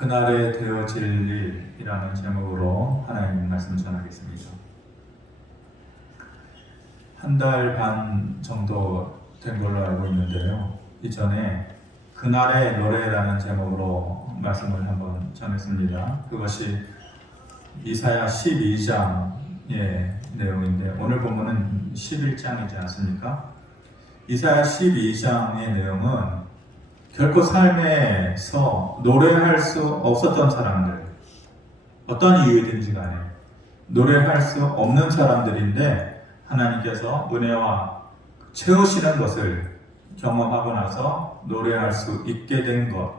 그날에 되어질 일이라는 제목으로 하나님 말씀 전하겠습니다. 한 달 반 정도 된 걸로 알고 있는데요. 이전에 그날의 노래라는 제목으로 말씀을 한번 전했습니다. 그것이 이사야 12장의 내용인데 오늘 본문은 11장이지 않습니까? 이사야 12장의 내용은 결코 삶에서 노래할 수 없었던 사람들, 어떤 이유든지 간에 노래할 수 없는 사람들인데 하나님께서 은혜와 채우시는 것을 경험하고 나서 노래할 수 있게 된 것,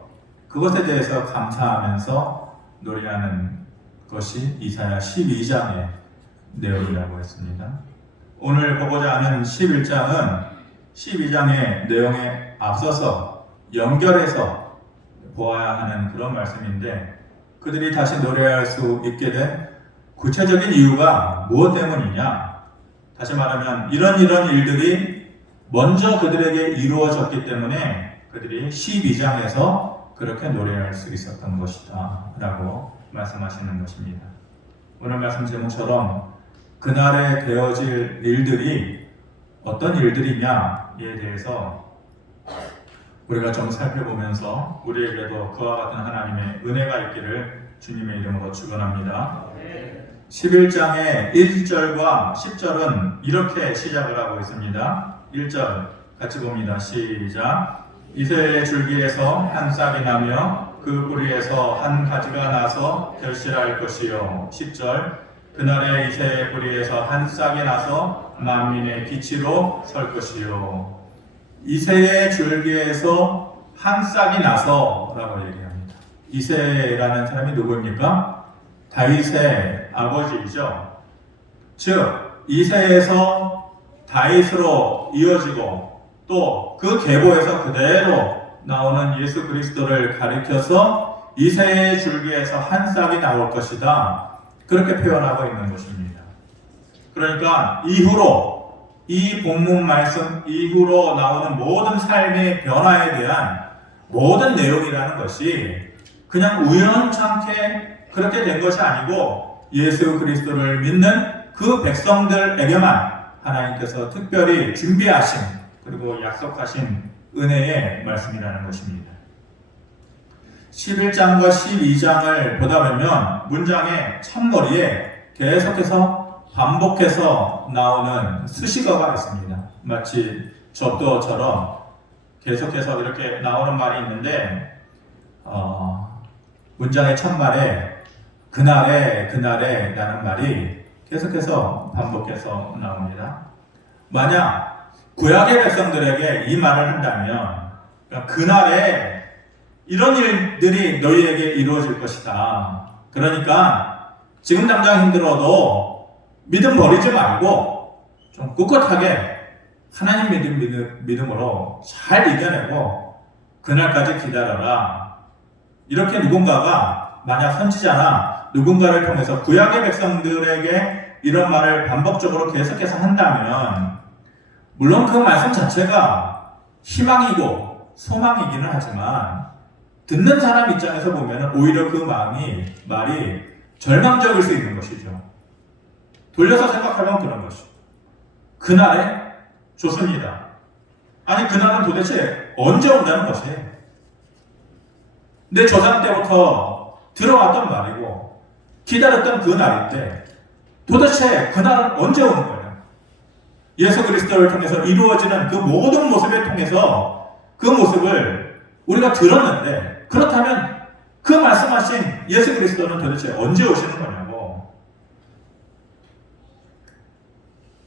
그것에 대해서 감사하면서 노래하는 것이 이사야 12장의 내용이라고 했습니다. 오늘 보고자 하는 11장은 12장의 내용에 앞서서 연결해서 보아야 하는 그런 말씀인데, 그들이 다시 노래할 수 있게 된 구체적인 이유가 무엇 때문이냐? 다시 말하면 이런 일들이 먼저 그들에게 이루어졌기 때문에 그들이 12장에서 그렇게 노래할 수 있었던 것이다 라고 말씀하시는 것입니다. 오늘 말씀 제목처럼 그날에 되어질 일들이 어떤 일들이냐에 대해서 우리가 좀 살펴보면서 우리에게도 그와 같은 하나님의 은혜가 있기를 주님의 이름으로 축원합니다. 11장의 1절과 10절은 이렇게 시작을 하고 있습니다. 1절 같이 봅니다. 시작. 이새의 줄기에서 한 싹이 나며 그 뿌리에서 한 가지가 나서 결실할 것이요. 10절 그날의 이새의 뿌리에서 한 싹이 나서 만민의 빛으로 설 것이요. 이새의 줄기에서 한 싹이 나서 라고 얘기합니다. 이새라는 사람이 누구입니까? 다윗의 아버지이죠. 즉 이새에서 다윗으로 이어지고 또 그 계보에서 그대로 나오는 예수 그리스도를 가리켜서 이새의 줄기에서 한 싹이 나올 것이다, 그렇게 표현하고 있는 것입니다. 그러니까 이후로 이 본문 말씀 이후로 나오는 모든 삶의 변화에 대한 모든 내용이라는 것이 그냥 우연찮게 그렇게 된 것이 아니고 예수 그리스도를 믿는 그 백성들에게만 하나님께서 특별히 준비하신 그리고 약속하신 은혜의 말씀이라는 것입니다. 11장과 12장을 보다 보면 문장의 첫머리에 계속해서 반복해서 나오는 수식어가 있습니다. 마치 접두어처럼 계속해서 이렇게 나오는 말이 있는데 문장의 첫말에 그날에 라는 말이 계속해서 반복해서 나옵니다. 만약 구약의 백성들에게 이 말을 한다면 그날에 이런 일들이 너희에게 이루어질 것이다. 그러니까 지금 당장 힘들어도 믿음 버리지 말고 좀 꿋꿋하게 하나님 믿음으로 잘 이겨내고 그날까지 기다려라. 이렇게 누군가가 만약 선지자나 누군가를 통해서 구약의 백성들에게 이런 말을 반복적으로 계속해서 한다면 물론 그 말씀 자체가 희망이고 소망이기는 하지만 듣는 사람 입장에서 보면 오히려 그 말이 절망적일 수 있는 것이죠. 돌려서 생각하면 그런 것이죠. 그날에 좋습니다. 아니 그날은 도대체 언제 온다는 것이에요? 내 조상 때부터 들어왔던 말이고 기다렸던 그 날인데 도대체 그날은 언제 오는 거예요? 예수 그리스도를 통해서 이루어지는 그 모든 모습을 통해서 그 모습을 우리가 들었는데 그렇다면 그 말씀하신 예수 그리스도는 도대체 언제 오시는 거냐고.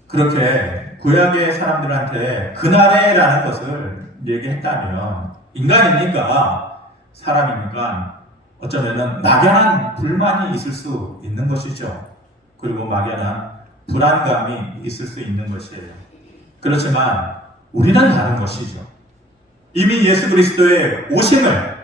그렇게 구약의 사람들한테 그날에라는 것을 얘기했다면 인간이니까 사람이니까 어쩌면 막연한 불만이 있을 수 있는 것이죠. 그리고 막연한 불안감이 있을 수 있는 것이에요. 그렇지만 우리는 다른 것이죠. 이미 예수 그리스도의 오심을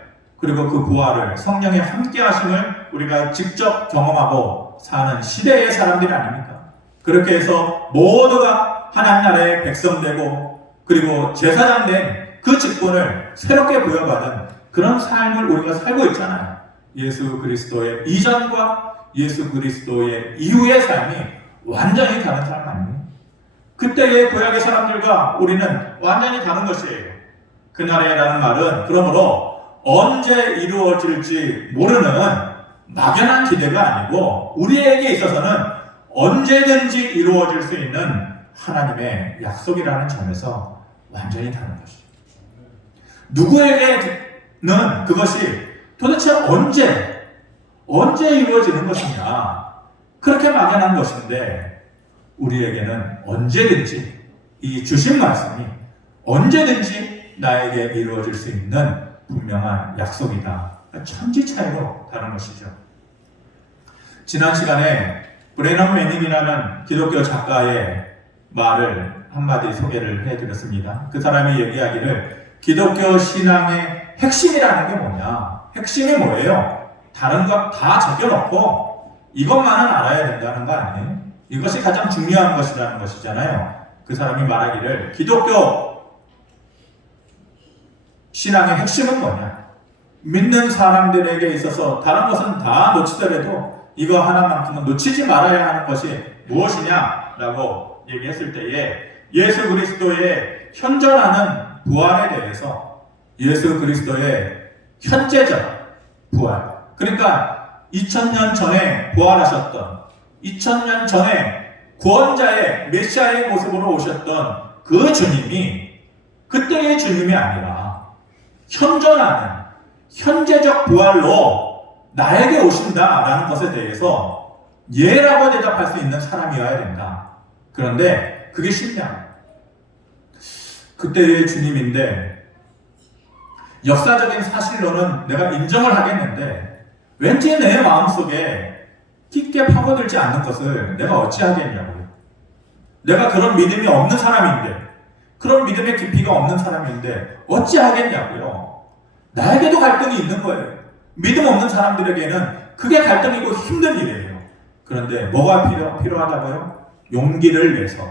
그리고 그 부활을 성령의 함께 하심을 우리가 직접 경험하고 사는 시대의 사람들이 아닙니까? 그렇게 해서 모두가 하나님 나라의 백성 되고 그리고 제사장 된 그 직분을 새롭게 부여받은 그런 삶을 우리가 살고 있잖아요. 예수 그리스도의 이전과 예수 그리스도의 이후의 삶이 완전히 다른 사람 아니에요? 그때의 구약의 사람들과 우리는 완전히 다른 것이에요. 그날에라는 말은 그러므로 언제 이루어질지 모르는 막연한 기대가 아니고 우리에게 있어서는 언제든지 이루어질 수 있는 하나님의 약속이라는 점에서 완전히 다른 것이죠. 누구에게는 그것이 도대체 언제 이루어지는 것이냐, 그렇게 막연한 것인데 우리에게는 언제든지 이 주신 말씀이 언제든지 나에게 이루어질 수 있는 분명한 약속이다. 천지 차이로 다른 것이죠. 지난 시간에 브레넌 매닝이라는 기독교 작가의 말을 한마디 소개를 해드렸습니다. 그 사람이 얘기하기를 기독교 신앙의 핵심이라는 게 뭐냐? 핵심이 뭐예요? 다른 것 다 적혀놓고 이것만은 알아야 된다는 거 아니에요? 이것이 가장 중요한 것이라는 것이잖아요. 그 사람이 말하기를 기독교 신앙의 핵심은 뭐냐? 믿는 사람들에게 있어서 다른 것은 다 놓치더라도 이거 하나만큼은 놓치지 말아야 하는 것이 무엇이냐라고 얘기했을 때에 예수 그리스도의 현존하는 부활에 대해서 예수 그리스도의 현재적 부활, 그러니까 2000년 전에 부활하셨던 2000년 전에 구원자의 메시아의 모습으로 오셨던 그 주님이 그때의 주님이 아니라 현존하는 현재적 부활로 나에게 오신다라는 것에 대해서 예라고 대답할 수 있는 사람이어야 된다. 그런데 그게 쉽냐? 그때의 주님인데 역사적인 사실로는 내가 인정을 하겠는데 왠지 내 마음속에 깊게 파고들지 않는 것을 내가 어찌하겠냐고요. 내가 그런 믿음이 없는 사람인데, 그런 믿음의 깊이가 없는 사람인데 어찌하겠냐고요. 나에게도 갈등이 있는 거예요. 믿음 없는 사람들에게는 그게 갈등이고 힘든 일이에요. 그런데 뭐가 필요하다고요? 용기를 내서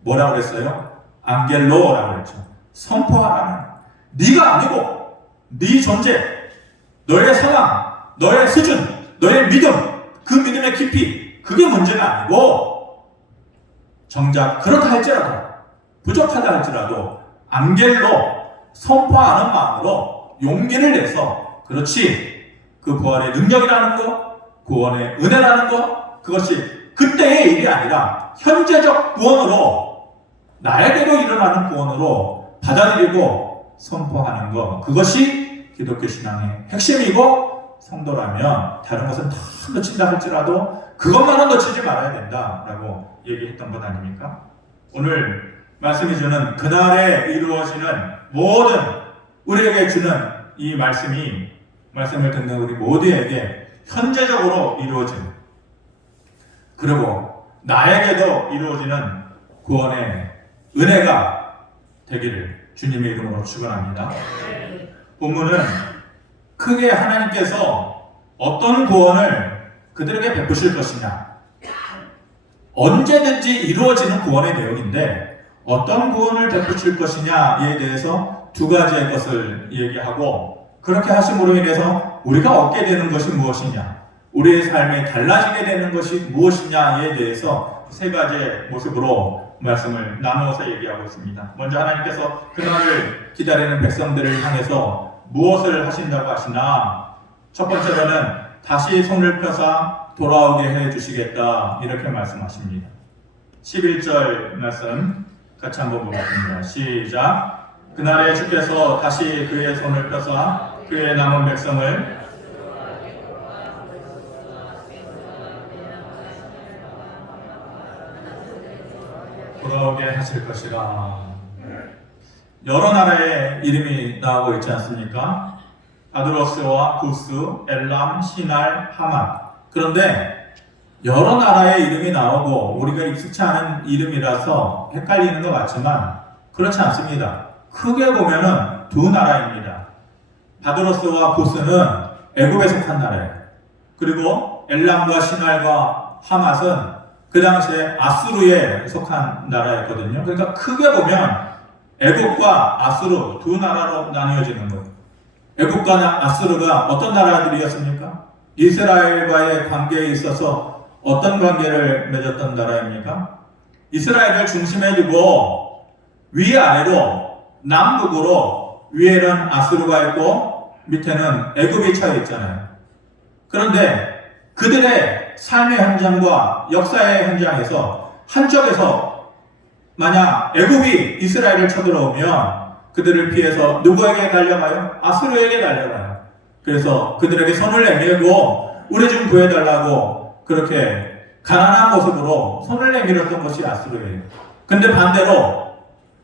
뭐라고 그랬어요? 안겔로라고 그랬죠. 선포하라는, 네가 아니고 네 존재, 너의 상황, 너의 수준, 너의 믿음, 그 믿음의 깊이, 그게 문제가 아니고 정작 그렇다 할지라도, 부족하다 할지라도 안겔로 선포하는 마음으로 용기를 내서, 그렇지, 그 부활의 능력이라는 것, 구원의 은혜라는 것, 그것이 그때의 일이 아니라 현재적 구원으로, 나에게도 일어나는 구원으로 받아들이고 선포하는 것, 그것이 기독교 신앙의 핵심이고, 성도라면 다른 것은 다 놓친다 할지라도 그것만은 놓치지 말아야 된다라고 얘기했던 것 아닙니까? 오늘 말씀이 주는 그날에 이루어지는 모든, 우리에게 주는 이 말씀을 듣는 우리 모두에게 현재적으로 이루어진, 그리고 나에게도 이루어지는 구원의 은혜가 되기를 주님의 이름으로 축원합니다. 본문은 크게 하나님께서 어떤 구원을 그들에게 베푸실 것이냐, 언제든지 이루어지는 구원의 내용인데 어떤 구원을 베푸실 것이냐에 대해서 두 가지의 것을 얘기하고, 그렇게 하심으로 인해서 우리가 얻게 되는 것이 무엇이냐, 우리의 삶이 달라지게 되는 것이 무엇이냐에 대해서 세 가지의 모습으로 말씀을 나누어서 얘기하고 있습니다. 먼저 하나님께서 그날을 기다리는 백성들을 향해서 무엇을 하신다고 하시나, 첫 번째로는 다시 손을 펴사 돌아오게 해주시겠다, 이렇게 말씀하십니다. 11절 말씀 같이 한번 보겠습니다. 시작. 그날에 주께서 다시 그의 손을 펴사 그의 남은 백성을 돌아오게 하실 것이라. 여러 나라의 이름이 나오고 있지 않습니까? 바드로스와 구스, 엘람, 시날, 하맛. 그런데 여러 나라의 이름이 나오고 우리가 익숙치 않은 이름이라서 헷갈리는 것 같지만 그렇지 않습니다. 크게 보면은 두 나라입니다. 바드로스와 구스는 애굽에 속한 나라예요. 그리고 엘람과 시날과 하맛은 그 당시에 아수르에 속한 나라였거든요. 그러니까 크게 보면 애굽과 아수르 두 나라로 나뉘어지는 거예요. 애국과 아수르가 어떤 나라들이었습니까? 이스라엘과의 관계에 있어서 어떤 관계를 맺었던 나라입니까? 이스라엘을 중심에 두고 위아래로 남북으로 위에는 아수르가 있고 밑에는 애굽이 처해 있잖아요. 그런데 그들의 삶의 현장과 역사의 현장에서 한쪽에서 만약 애굽이 이스라엘을 쳐들어오면 그들을 피해서 누구에게 달려가요? 아수르에게 달려가요. 그래서 그들에게 손을 내밀고 우리 좀 구해달라고 그렇게 가난한 모습으로 손을 내밀었던 것이 아수르예요. 근데 반대로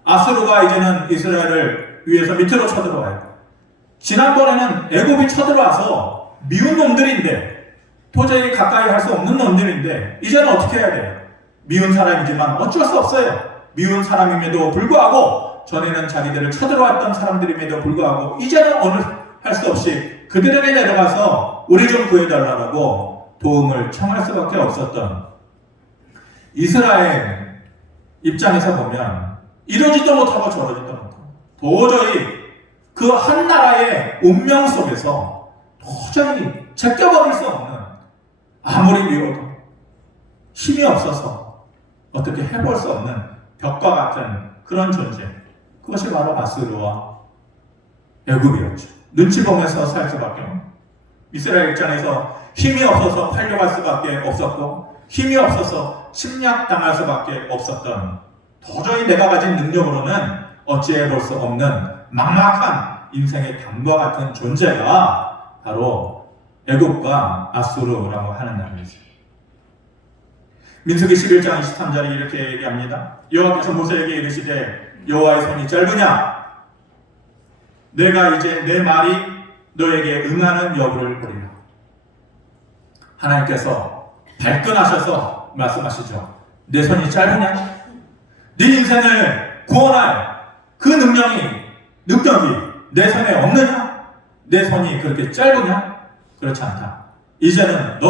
아수르가 이제는 이스라엘을 위해서 밑으로 쳐들어와요. 지난번에는 애굽이 쳐들어와서 미운 놈들인데 도저히 가까이 할 수 없는 놈들인데 이제는 어떻게 해야 돼요? 미운 사람이지만 어쩔 수 없어요. 미운 사람임에도 불구하고 전에는 자기들을 쳐들어왔던 사람들임에도 불구하고 이제는 어느 할 수 없이 그들에게 내려가서 우리 좀 구해달라고 도움을 청할 수밖에 없었던 이스라엘 입장에서 보면 이러지도 못하고 저러지도 못하고 도저히 그 한 나라의 운명 속에서 도저히 제껴버릴 수 없는 아무리 미워도 힘이 없어서 어떻게 해볼 수 없는 벽과 같은 그런 존재, 그것이 바로 아수르와 애굽이었죠. 눈치 보면서 살 수밖에 없는, 이스라엘 입장에서 힘이 없어서 팔려갈 수밖에 없었고 힘이 없어서 침략당할 수밖에 없었던, 도저히 내가 가진 능력으로는 어찌해 볼 수 없는 막막한 인생의 담과 같은 존재가 바로 애굽과 아수르라고 하는 나라이죠. 민수기 11장 23절에 이렇게 얘기합니다. 여호와께서 모세에게 이르시되 여호와의 손이 짧으냐? 내가 이제 내 말이 너에게 응하는 여부를 보리라. 하나님께서 발끈하셔서 말씀하시죠. 내 손이 짧으냐? 네 인생을 구원할 그 능력이 내 손에 없느냐? 내 손이 그렇게 짧으냐? 그렇지 않다. 이제는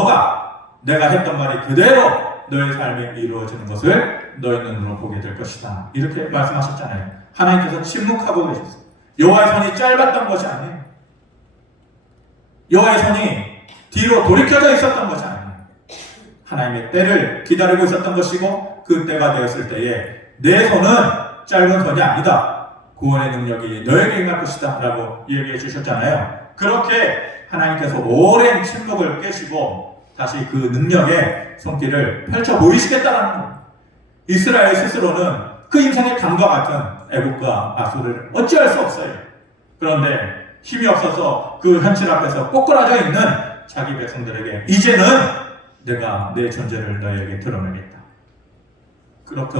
내가 했던 말이 그대로 너의 삶에 이루어지는 것을 너의 눈으로 보게 될 것이다. 이렇게 말씀하셨잖아요. 하나님께서 침묵하고 계셨어요. 여호와의 손이 짧았던 것이 아니에요. 여호와의 손이 뒤로 돌이켜져 있었던 것이 아니에요. 하나님의 때를 기다리고 있었던 것이고 그 때가 되었을 때에 내 손은 짧은 손이 아니다. 구원의 능력이 너에게 임할 것이다 라고 얘기해 주셨잖아요. 그렇게 하나님께서 오랜 침묵을 깨시고 다시 그 능력의 손길을 펼쳐 보이시겠다라는 겁니다. 이스라엘 스스로는 그 인생의 담과 같은 애국과 아수르를 어찌할 수 없어요. 그런데 힘이 없어서 그 현실 앞에서 꼬꾸라져 있는 자기 백성들에게 이제는 내가 내 존재를 너에게 드러내겠다. 그렇게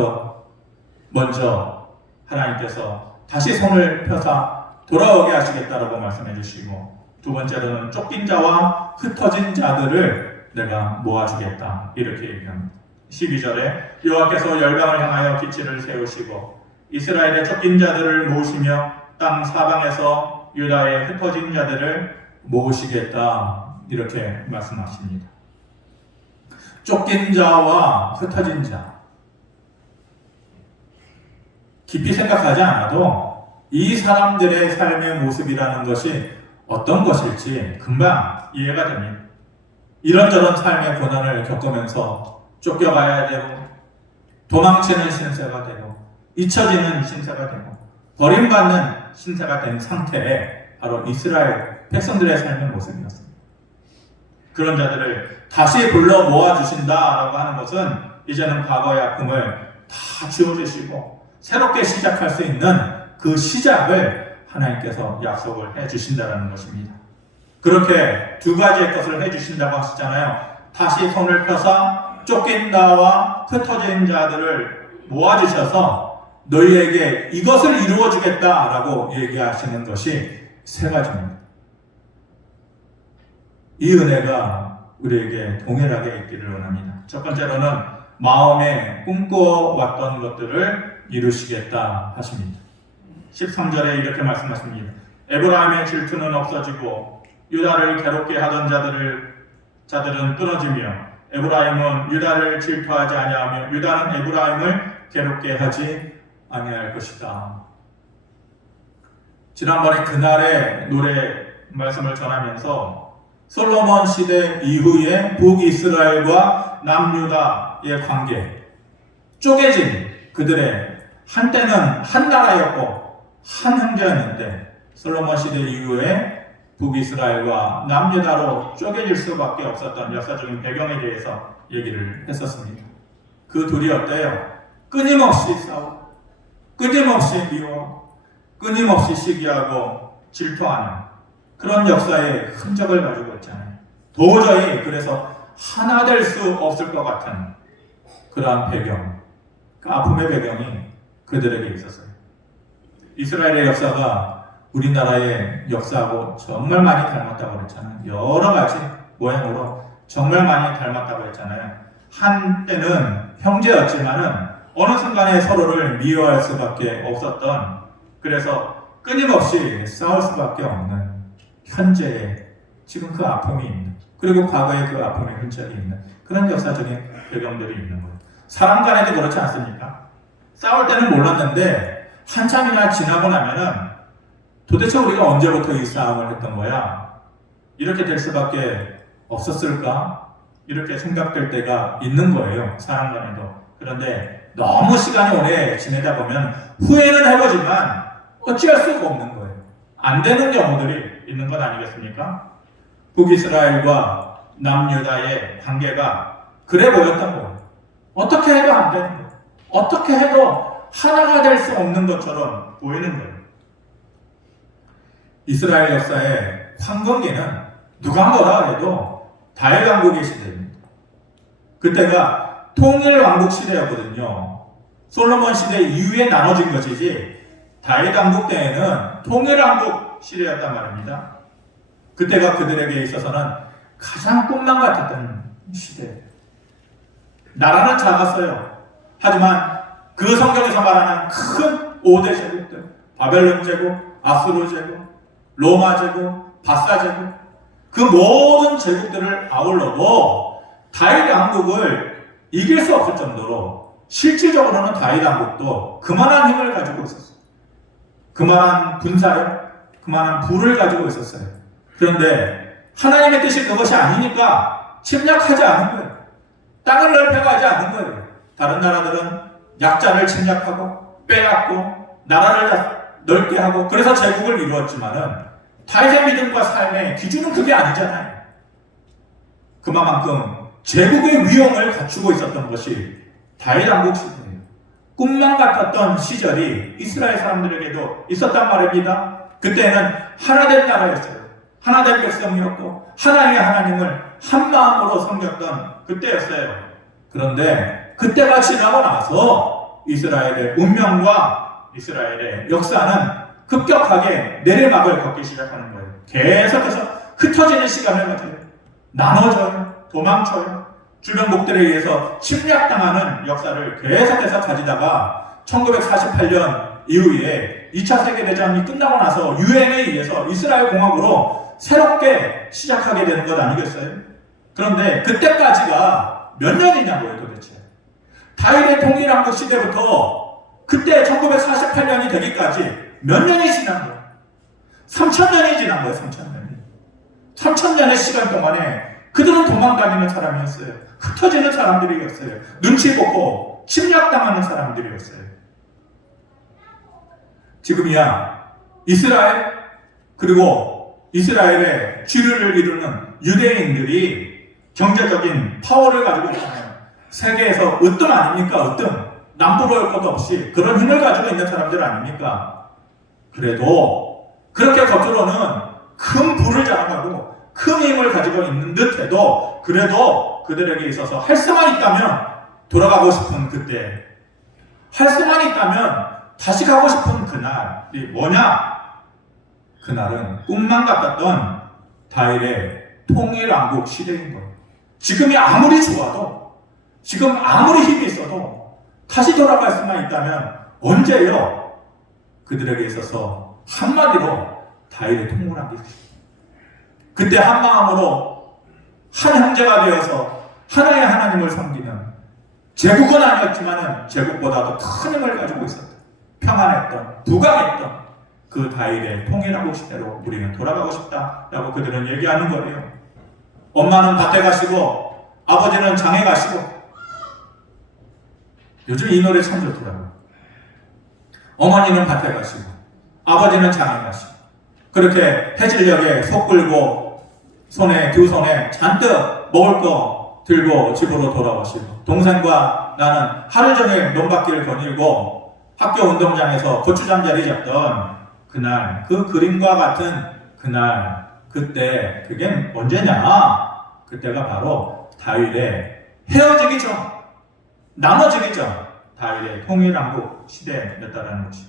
먼저 하나님께서 다시 손을 펴서 돌아오게 하시겠다라고 말씀해 주시고, 두 번째로는 쫓긴 자와 흩어진 자들을 내가 모아주겠다 이렇게 얘기합니다. 12절에 여호와께서 열방을 향하여 기치를 세우시고 이스라엘의 쫓긴 자들을 모으시며 땅 사방에서 유다의 흩어진 자들을 모으시겠다 이렇게 말씀하십니다. 쫓긴 자와 흩어진 자, 깊이 생각하지 않아도 이 사람들의 삶의 모습이라는 것이 어떤 것일지 금방 이해가 됩니다. 이런저런 삶의 고난을 겪으면서 쫓겨가야 되고 도망치는 신세가 되고 잊혀지는 신세가 되고 버림받는 신세가 된 상태에 바로 이스라엘 백성들의 삶의 모습이었습니다. 그런 자들을 다시 불러 모아주신다라고 하는 것은 이제는 과거의 아픔을 다 지워주시고 새롭게 시작할 수 있는 그 시작을 하나님께서 약속을 해주신다는 것입니다. 그렇게 두 가지의 것을 해주신다고 하시잖아요. 다시 손을 펴서 쫓긴 자와 흩어진 자들을 모아주셔서 너희에게 이것을 이루어주겠다라고 얘기하시는 것이 세 가지입니다. 이 은혜가 우리에게 동일하게 있기를 원합니다. 첫 번째로는 마음에 꿈꿔왔던 것들을 이루시겠다 하십니다. 13절에 이렇게 말씀하십니다. 에브라임의 질투는 없어지고 유다를 괴롭게 하던 자들은 끊어지며 에브라임은 유다를 질투하지 아니하며 유다는 에브라임을 괴롭게 하지 아니할 것이다. 지난번에 그날의 노래 말씀을 전하면서 솔로몬 시대 이후에 북이스라엘과 남유다의 관계, 쪼개진 그들의 한때는 한 나라였고 한 형제였는데 솔로몬 시대 이후에 북이스라엘과 남유다로 쪼개질 수밖에 없었던 역사적인 배경에 대해서 얘기를 했었습니다. 그 둘이 어때요? 끊임없이 싸우고 끊임없이 미워 끊임없이 시기하고 질투하는 그런 역사의 흔적을 가지고 있잖아요. 도저히 그래서 하나 될 수 없을 것 같은 그러한 배경, 그 아픔의 배경이 그들에게 있었어요. 이스라엘의 역사가 우리나라의 역사하고 정말 많이 닮았다고 그랬잖아요. 여러 가지 모양으로 정말 많이 닮았다고 했잖아요. 한때는 형제였지만은 어느 순간에 서로를 미워할 수밖에 없었던, 그래서 끊임없이 싸울 수밖에 없는 현재의 지금 그 아픔이 있는, 그리고 과거의 그 아픔의 흔적이 있는 그런 역사적인 배경들이 있는 거예요. 사람 간에도 그렇지 않습니까? 싸울 때는 몰랐는데 한참이나 지나고 나면은 도대체 우리가 언제부터 이 싸움을 했던 거야? 이렇게 될 수밖에 없었을까? 이렇게 생각될 때가 있는 거예요. 사람 간에도. 그런데 너무 시간이 오래 지내다 보면 후회는 해보지만 어찌할 수가 없는 거예요. 안 되는 경우들이 있는 것 아니겠습니까? 북이스라엘과 남유다의 관계가 그래 보였던 거예요. 어떻게 해도 안 되는 거예요. 어떻게 해도 하나가 될 수 없는 것처럼 보이는 거예요. 이스라엘 역사의 황금기는 누가 뭐라 해도 다윗 왕국의 시대입니다. 그때가 통일 왕국 시대였거든요. 솔로몬 시대 이후에 나눠진 것이지 다윗 왕국 때에는 통일 왕국 시대였단 말입니다. 그때가 그들에게 있어서는 가장 꿈만 같았던 시대. 나라는 작았어요. 하지만 그 성경에서 말하는 큰 5대 제국들, 바벨론 제국, 아수르 제국, 로마 제국, 바사 제국, 그 모든 제국들을 아울러도 다윗 왕국을 이길 수 없을 정도로 실질적으로는 다윗 왕국도 그만한 힘을 가지고 있었어요. 그만한 군사력, 그만한 부를 가지고 있었어요. 그런데 하나님의 뜻이 그것이 아니니까 침략하지 않은 거예요. 땅을 넓혀가지 않은 거예요. 다른 나라들은 약자를 침략하고 빼앗고 나라를 넓게 하고 그래서 제국을 이루었지만은 다윗의 믿음과 삶의 기준은 그게 아니잖아요. 그만큼 제국의 위용을 갖추고 있었던 것이 다윗 왕국 시대예요. 꿈만 같았던 시절이 이스라엘 사람들에게도 있었단 말입니다. 그때는 하나된 나라였어요. 하나된 백성이었고 하나의 하나님을 한 마음으로 섬겼던 그때였어요. 그런데 그때가 지나고 나서 이스라엘의 운명과 이스라엘의 역사는 급격하게 내리막을 걷기 시작하는 거예요. 계속해서 흩어지는 시간을 가져요. 나눠져요. 도망쳐요. 주변국들에 의해서 침략당하는 역사를 계속해서 가지다가 1948년 이후에 2차 세계대전이 끝나고 나서 유엔에 의해서 이스라엘 공화국으로 새롭게 시작하게 되는 것 아니겠어요? 그런데 그때까지가 몇 년이냐고요 도대체. 다윗의 통일왕국 시대부터 그때 1948년이 되기까지 몇 년이 지난 거예요? 3000년이 지난 거예요. 3000년이. 3000년의 시간 동안에 그들은 도망다니는 사람이었어요. 흩어지는 사람들이었어요. 눈치 보고 침략당하는 사람들이었어요. 지금이야 이스라엘 그리고 이스라엘의 주류를 이루는 유대인들이 경제적인 파워를 가지고 있잖아요. 세계에서 으뜸 아닙니까? 으뜸. 남부러울 것도 없이 그런 힘을 가지고 있는 사람들 아닙니까? 그래도 그렇게 겉으로는 큰 부를 자랑하고 큰 힘을 가지고 있는 듯해도 그래도 그들에게 있어서 할 수만 있다면 돌아가고 싶은 그때, 할 수만 있다면 다시 가고 싶은 그날이 뭐냐? 그날은 꿈만 같았던 다윗의 통일왕국 시대인 거예요. 지금이 아무리 좋아도, 지금 아무리 힘이 있어도 다시 돌아갈 수만 있다면 언제요? 그들에게 있어서 한마디로 다윗의 통일왕국. 그때 한 마음으로 한 형제가 되어서 하나의 하나님을 섬기는 제국은 아니었지만 제국보다도 큰 힘을 가지고 있었던, 평안했던, 부강했던 그 다윗의 통일하고 시대로 우리는 돌아가고 싶다라고 그들은 얘기하는 거예요. 엄마는 밭에 가시고 아버지는 장에 가시고. 요즘 이 노래 참 좋더라고요. 어머니는 밭에 가시고 아버지는 장에 가시고 그렇게 해질녘에 속 끌고 두 손에 잔뜩 먹을 거 들고 집으로 돌아오시고 동생과 나는 하루 종일 논밭길 거닐고 학교 운동장에서 고추잠자리 잡던 그날, 그 그림과 같은 그날, 그때, 그게 언제냐? 그때가 바로 다윗의 헤어지기 전, 나눠지기 전 다윗의 통일왕국 시대였다라는 것이.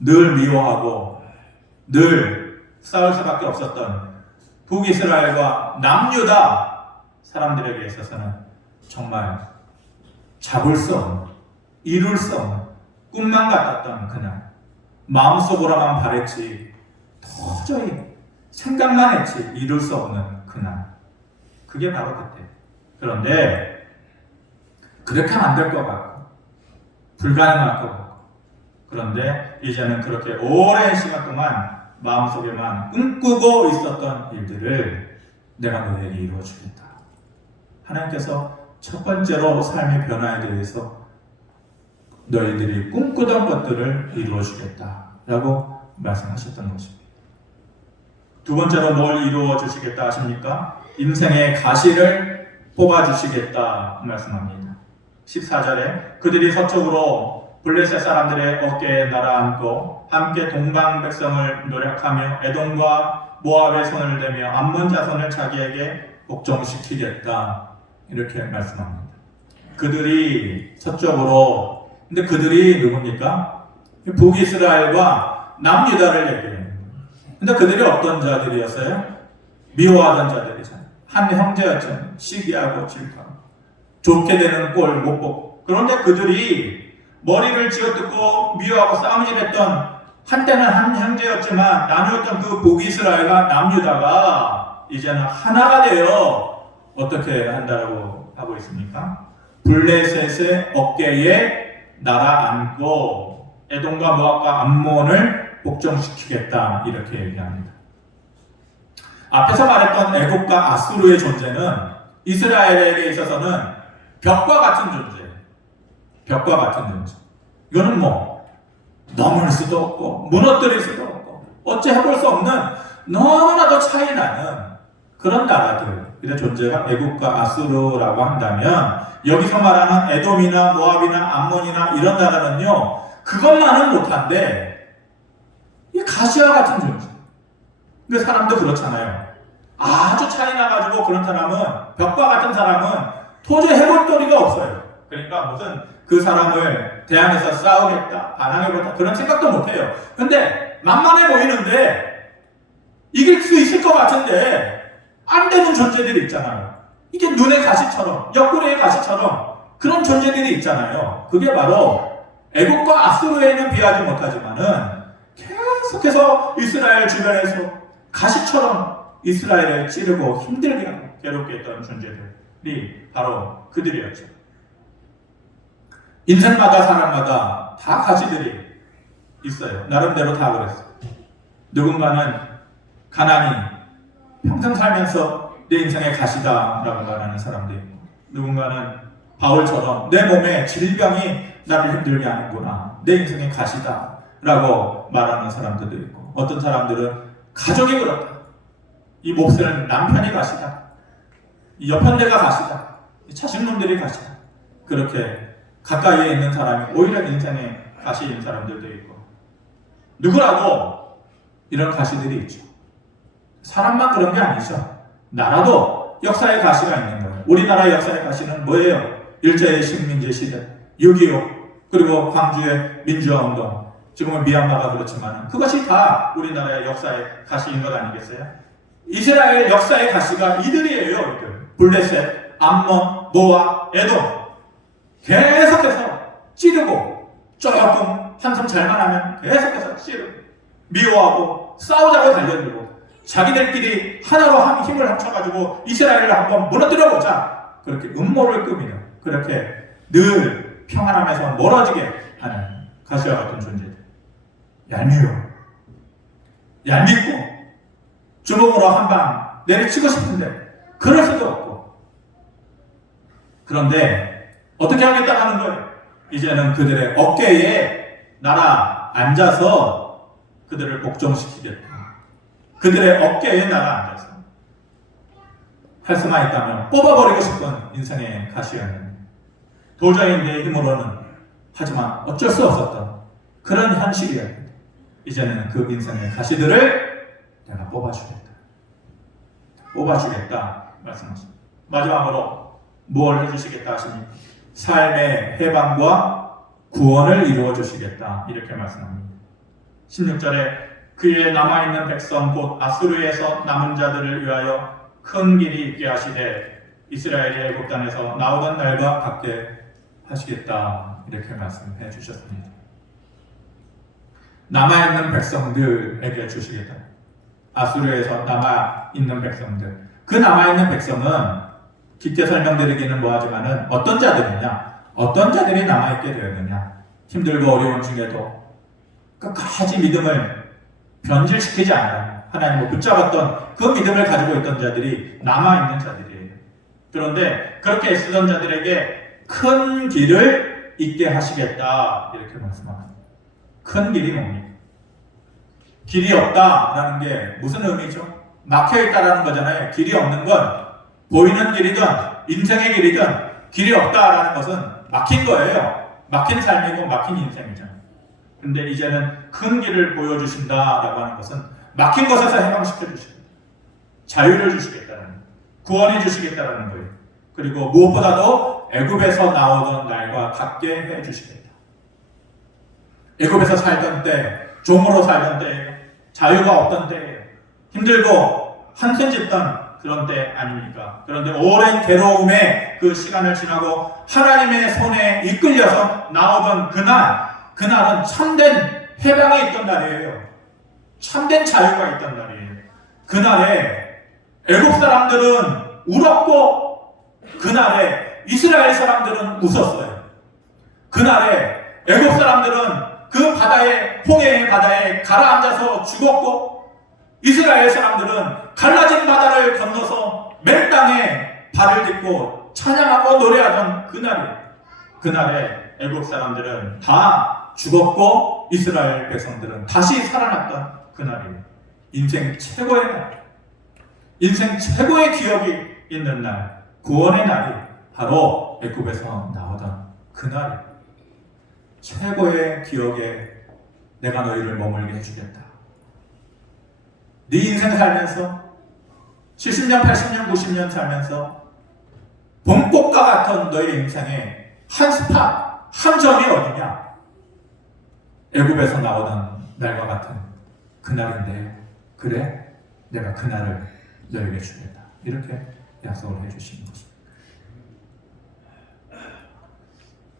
늘 미워하고 늘 싸울 수밖에 없었던 북이스라엘과 남유다 사람들에게 있어서는 정말 잡을 수 없는, 이룰 수 없는 꿈만 같았던 그날. 마음속으로만 바랬지 도저히 생각만 했지 이룰 수 없는 그날. 그게 바로 그때. 그런데 그렇게 하면 안 될 것 같고 불가능할 것 같고 그런데 이제는 그렇게 오랜 시간 동안 마음속에만 꿈꾸고 있었던 일들을 내가 너에게 이루어주겠다. 하나님께서 첫 번째로 삶의 변화에 대해서 너희들이 꿈꾸던 것들을 이루어주겠다라고 말씀하셨던 것입니다. 두 번째로 뭘 이루어주시겠다 하십니까? 인생의 가시를 뽑아주시겠다 말씀합니다. 14절에 그들이 서쪽으로 블레셋 사람들의 어깨에 날아앉고 함께 동방 백성을 노력하며 에돔과 모압의 손을 대며 암몬 자손을 자기에게 복종시키겠다 이렇게 말씀합니다. 그들이 서쪽으로 근데 그들이 누굽니까? 북이스라엘과 남유다를 얘기해요. 근데 그들이 어떤 자들이었어요? 미워하던 자들이잖아요. 한 형제였잖아요. 시기하고 질투하고 좋게 되는 꼴 못 보고. 그런데 그들이 머리를 쥐어뜯고 미워하고 싸움질했던 한때는 한 형제였지만 나누었던 그 북이스라엘과 남유다가 이제는 하나가 되어 어떻게 한다라고 하고 있습니까? 블레셋의 어깨에 날아앉고 에돔과 모압과 암몬을 복종시키겠다 이렇게 얘기합니다. 앞에서 말했던 애국과 아수르의 존재는 이스라엘에게 있어서는 벽과 같은 존재예요. 벽과 같은 존재. 이거는 넘을 수도 없고 무너뜨릴 수도 없고 어찌 해볼 수 없는 너무나도 차이 나는 그런 나라들의 존재가 애국과 아수르라고 한다면 여기서 말하는 에돔이나 모압이나 암몬이나 이런 나라는요 그것만은 못한데 이 가시와 같은 존재. 근데 사람도 그렇잖아요. 아주 차이 나가지고 그런 사람은 벽과 같은 사람은 도저히 해볼 도리가 없어요. 그러니까 무슨 그 사람을 대항해서 싸우겠다, 반항해보겠다 그런 생각도 못해요. 근데 만만해 보이는데 이길 수 있을 것 같은데 안 되는 존재들이 있잖아요. 이게 눈의 가시처럼 옆구리의 가시처럼 그런 존재들이 있잖아요. 그게 바로 애국과 아수르에는 비하지 못하지만은 계속해서 이스라엘 주변에서 가시처럼 이스라엘을 찌르고 힘들게 하고 괴롭게 했던 존재들이 바로 그들이었죠. 인생마다 사람마다 다 가시들이 있어요. 나름대로 다 그랬어요. 누군가는 가난이 평생 살면서 내 인생의 가시다라고 말하는 사람도 있고 누군가는 바울처럼 내 몸에 질병이 나를 힘들게 하는구나. 내 인생의 가시다라고 말하는 사람들도 있고 어떤 사람들은 가족이 그렇다. 이 몹쓸 남편이 가시다. 이 옆편대가 가시다. 이 자식놈들이 가시다. 그렇게 가까이에 있는 사람이 오히려 인생에 가시인 사람들도 있고 누구라도 이런 가시들이 있죠. 사람만 그런 게 아니죠. 나라도 역사의 가시가 있는 거예요. 우리나라의 역사의 가시는 뭐예요? 일제의 식민지 시대, 6.25 그리고 광주의 민주화운동 지금은 미얀마가 그렇지만 그것이 다 우리나라의 역사의 가시인 것 아니겠어요? 이스라엘 역사의 가시가 이들이에요. 이들. 블레셋, 암몬, 모압, 에돔 계속해서 찌르고 조금 한숨 잘만 하면 계속해서 찌르고 미워하고 싸우자고 달려들고 자기들끼리 하나로 힘을 합쳐가지고 이스라엘을 한번 무너뜨려보자 그렇게 음모를 꾸미는 그렇게 늘 평안함에서 멀어지게 하는 가시와 같은 존재들. 얄밉고 주먹으로 한 방 내리치고 싶은데 그럴 수도 없고, 그런데 어떻게 하겠다고 하는 거예요? 이제는 그들의 어깨에 날아 앉아서 그들을 복종시키겠다. 그들의 어깨에 날아 앉아서. 할 수만 있다면 뽑아버리고 싶은 인생의 가시였는데 도저히 내 힘으로는 하지만 어쩔 수 없었던 그런 현실이었는데 이제는 그 인생의 가시들을 내가 뽑아주겠다 말씀하십니다. 마지막으로 뭘 해주시겠다 하십니까? 삶의 해방과 구원을 이루어 주시겠다 이렇게 말씀합니다. 16절에 그의 남아있는 백성 곧 아수르에서 남은 자들을 위하여 큰 길이 있게 하시되 이스라엘이 애굽 땅에서 나오던 날과 같게 하시겠다 이렇게 말씀해 주셨습니다. 남아있는 백성들에게 주시겠다. 아수르에서 남아있는 백성들. 그 남아있는 백성은 깊게 설명드리기는 뭐하지만은 어떤 자들이냐, 어떤 자들이 남아있게 되었느냐. 힘들고 어려운 중에도 끝까지 믿음을 변질시키지 않아요. 하나님을 붙잡았던 그 믿음을 가지고 있던 자들이 남아있는 자들이에요. 그런데 그렇게 애쓰던 자들에게 큰 길을 있게 하시겠다 이렇게 말씀합니다. 큰 길이 뭡니까? 길이 없다라는 게 무슨 의미죠? 막혀있다라는 거잖아요. 길이 없는 건 보이는 길이든 인생의 길이든 길이 없다라는 것은 막힌 거예요. 막힌 삶이고 막힌 인생이잖아요. 근데 이제는 큰 길을 보여주신다라고 하는 것은 막힌 것에서 해방시켜 주십니다. 자유를 주시겠다는 거예요. 구원해 주시겠다는 거예요. 그리고 무엇보다도 애굽에서 나오던 날과 같게 해 주시겠다. 애굽에서 살던 때, 종으로 살던 때, 자유가 없던 때, 힘들고 한숨 짓던 그런 때 아닙니까? 그런데 오랜 괴로움의 그 시간을 지나고 하나님의 손에 이끌려서 나오던 그날은 참된 해방이 있던 날이에요. 참된 자유가 있던 날이에요. 그날에 애굽 사람들은 울었고 그날에 이스라엘 사람들은 웃었어요. 그날에 애굽 사람들은 그 바다에, 홍해의 바다에 가라앉아서 죽었고 이스라엘 사람들은 갈라진 바다를 건너서 맨 땅에 발을 딛고 찬양하고 노래하던 그날이에요. 그날에 애국 사람들은 다 죽었고 이스라엘 백성들은 다시 살아났던 그날이에요. 인생 최고의 날, 인생 최고의 기억이 있는 날, 구원의 날이 바로 애굽에서 나오던 그날이에요. 최고의 기억에 내가 너희를 머물게 해주겠다. 네 인생 살면서 70년, 80년, 90년 살면서 봄꽃과 같은 너의 인생의 한 스팟, 한 점이 어디냐? 애굽에서 나오던 날과 같은 그날인데 그래? 내가 그날을 너에게 주겠다. 이렇게 약속을 해주시는 것입니다.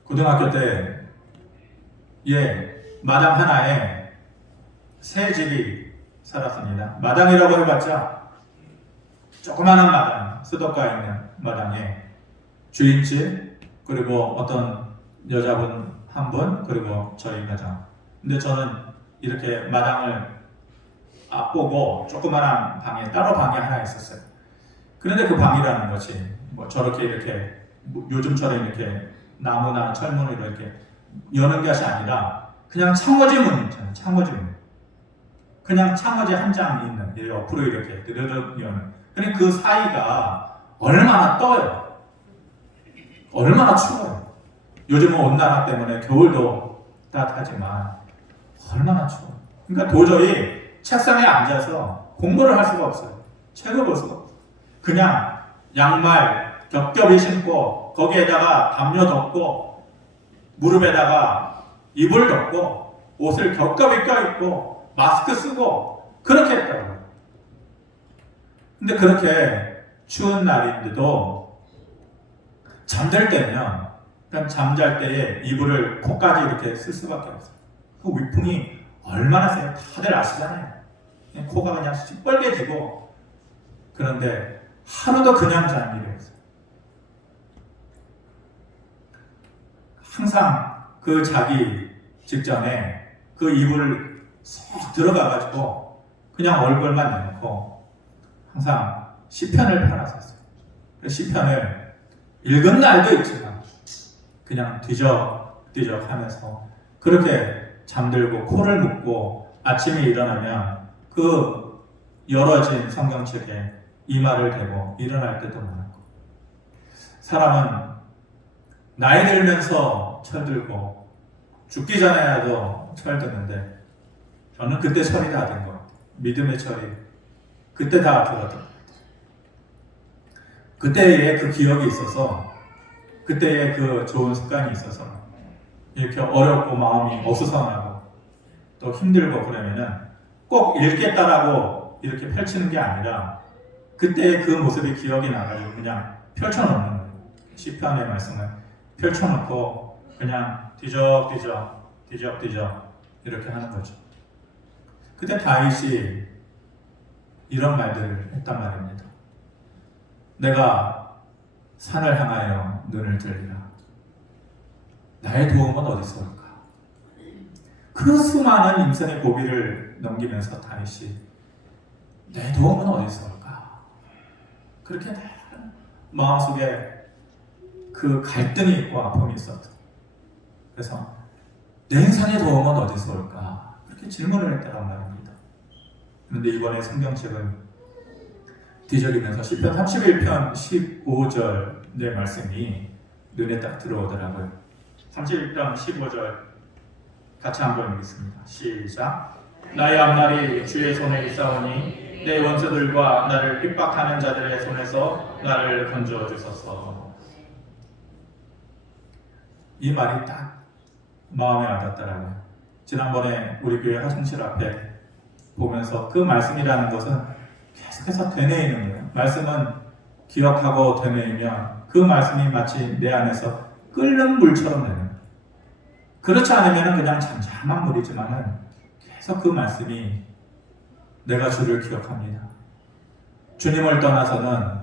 고등학교 때 마당 하나에 세 집이 살았습니다. 마당이라고 해봤자 조그마한 마당, 수도가에 있는 마당에 주인집, 그리고 어떤 여자분 한 분, 그리고 저희 가장. 근데 저는 이렇게 마당을 앞보고 조그마한 방에, 따로 방이 하나 있었어요. 그런데 그 방이라는 것이 뭐 저렇게 이렇게 요즘처럼 이렇게 나무나 철문으로 이렇게 여는 것이 아니라 그냥 창호지 문 있잖아요. 창호지 문. 그냥 창호지 한 장이 있는, 옆으로 이렇게 드르륵 여는. 근데 그 사이가 얼마나 떠요. 얼마나 추워요. 요즘은 온난화 때문에 겨울도 따뜻하지만 얼마나 추워요. 그러니까 도저히 책상에 앉아서 공부를 할 수가 없어요. 책을 볼 수가 없어요. 그냥 양말 겹겹이 신고 거기에다가 담요 덮고 무릎에다가 이불 덮고 옷을 겹겹이 껴입고 마스크 쓰고 그렇게 했다고요. 근데 그렇게 추운 날인데도 잠들 때면 그냥 잠잘 때에 이불을 코까지 이렇게 쓸 수밖에 없어요. 그 위풍이 얼마나 세요? 다들 아시잖아요. 그냥 코가 그냥 시뻘개지고. 그런데 하루도 그냥 자는 일이 없어요. 항상 그 자기 직전에 그 이불을 쏙 들어가가지고 그냥 얼굴만 내놓고 항상 시편을 펴놨었어요. 시편을 읽은 날도 있지만 그냥 뒤적뒤적 하면서 그렇게 잠들고 코를 묶고 아침에 일어나면 그 열어진 성경책에 이마를 대고 일어날 때도 많았고, 사람은 나이 들면서 철들고 죽기 전에라도 철드는데 저는 그때 철이 다 된 것 같아요. 믿음의 철이 그때 다 들었던 것 같아요. 그때의 그 기억이 있어서, 그때의 그 좋은 습관이 있어서 이렇게 어렵고 마음이 어수선하고 또 힘들고 그러면은 꼭 읽겠다라고 이렇게 펼치는 게 아니라 그때의 그 모습이 기억이 나가지고 그냥 펼쳐놓는 거예요. 시편의 말씀을 펼쳐놓고 그냥 뒤적뒤적 이렇게 하는 거죠. 그때 다윗이 이런 말들을 했단 말입니다. 내가 산을 향하여 눈을 들리라. 나의 도움은 어디서 올까? 그 수많은 인생의 고비를 넘기면서 다윗이 내 도움은 어디서 올까? 그렇게 마음속에 그 갈등이 있고 아픔이 있었다. 그래서 내 인생의 도움은 어디서 올까? 그렇게 질문을 했다란 말입니다. 그런데 이번에 성경책은 뒤적이면서 시편 31편 15절 내 말씀이 눈에 딱 들어오더라고요. 31편 15절 같이 한번 읽겠습니다. 시작. 나의 앞날이 주의 손에 있사오니 내 원수들과 나를 핍박하는 자들의 손에서 나를 건져 주소서. 이 말이 딱 마음에 와닿더라고요. 지난번에 우리 교회 화장실 앞에 보면서 그 말씀이라는 것은 계속해서 되뇌이는 거예요. 말씀은 기억하고 되뇌이면 그 말씀이 마치 내 안에서 끓는 물처럼 되는 거예요. 그렇지 않으면 그냥 잠잠한 물이지만은 계속 그 말씀이 내가 주를 기억합니다. 주님을 떠나서는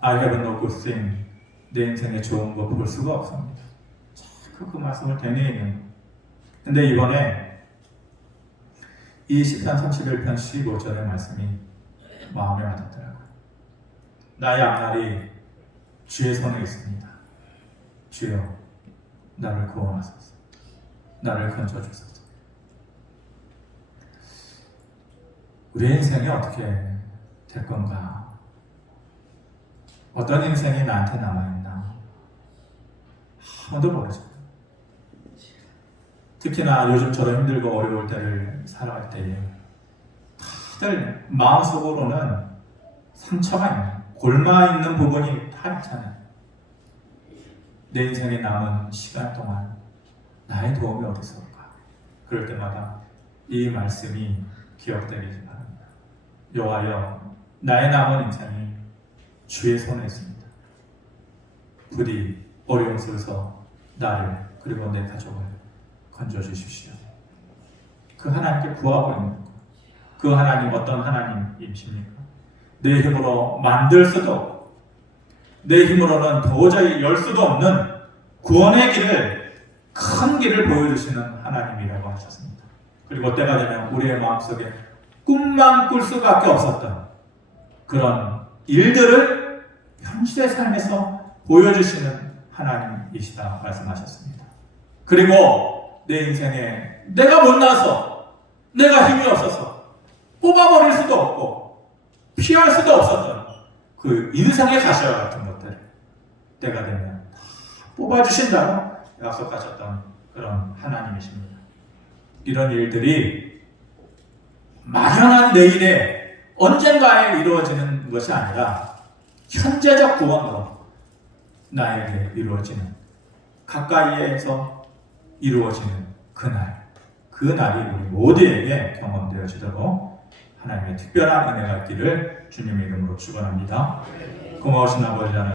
I have no good thing, 내 인생에 좋은 거 볼 수가 없습니다. 자꾸 그 말씀을 되뇌이는 거예요. 근데 이번에 이 시편 31편 15절의 말씀이 마음에 와닿더라고요. 나의 앞날이 주의 손에 있습니다. 주여 나를 구원하소서. 나를 건져주소서. 우리의 인생이 어떻게 될 건가? 어떤 인생이 나한테 남아있나? 아무도 모르죠. 특히나 요즘처럼 힘들고 어려울 때를 살아갈 때에 다들 마음속으로는 상처가 있는, 골마 있는 부분이 다 있잖아요. 내 인생에 남은 시간 동안 나의 도움이 어디서 올까? 그럴 때마다 이 말씀이 기억되기 바랍니다. 여호와여, 나의 남은 인생이 주의 손에 있습니다. 부디 어려움 속에서 나를 그리고 내 가족을 건져주십시오. 그 하나님께 구하고 있는 것. 그 하나님 어떤 하나님이십니까? 내 힘으로 만들 수도 없고 내 힘으로는 도저히 열 수도 없는 구원의 길을, 큰 길을 보여주시는 하나님이라고 하셨습니다. 그리고 때가 되면 우리의 마음속에 꿈만 꿀 수밖에 없었던 그런 일들을 현실의 삶에서 보여주시는 하나님이시다 말씀하셨습니다. 그리고 내 인생에 내가 못나서, 내가 힘이 없어서 뽑아버릴 수도 없고 피할 수도 없었던 그 인생의 가시와 같은 것들 때가 되면 다 뽑아주신다고 약속하셨던 그런 하나님이십니다. 이런 일들이 막연한 내일에 언젠가에 이루어지는 것이 아니라 현재적 구원으로 나에게 이루어지는, 가까이에서 이루어지는 그날, 그 날이 우리 모두에게 경험되어지도록 하나님의 특별한 은혜가 있기를 주님의 이름으로 축원합니다. 고마우신 아버지 하나님,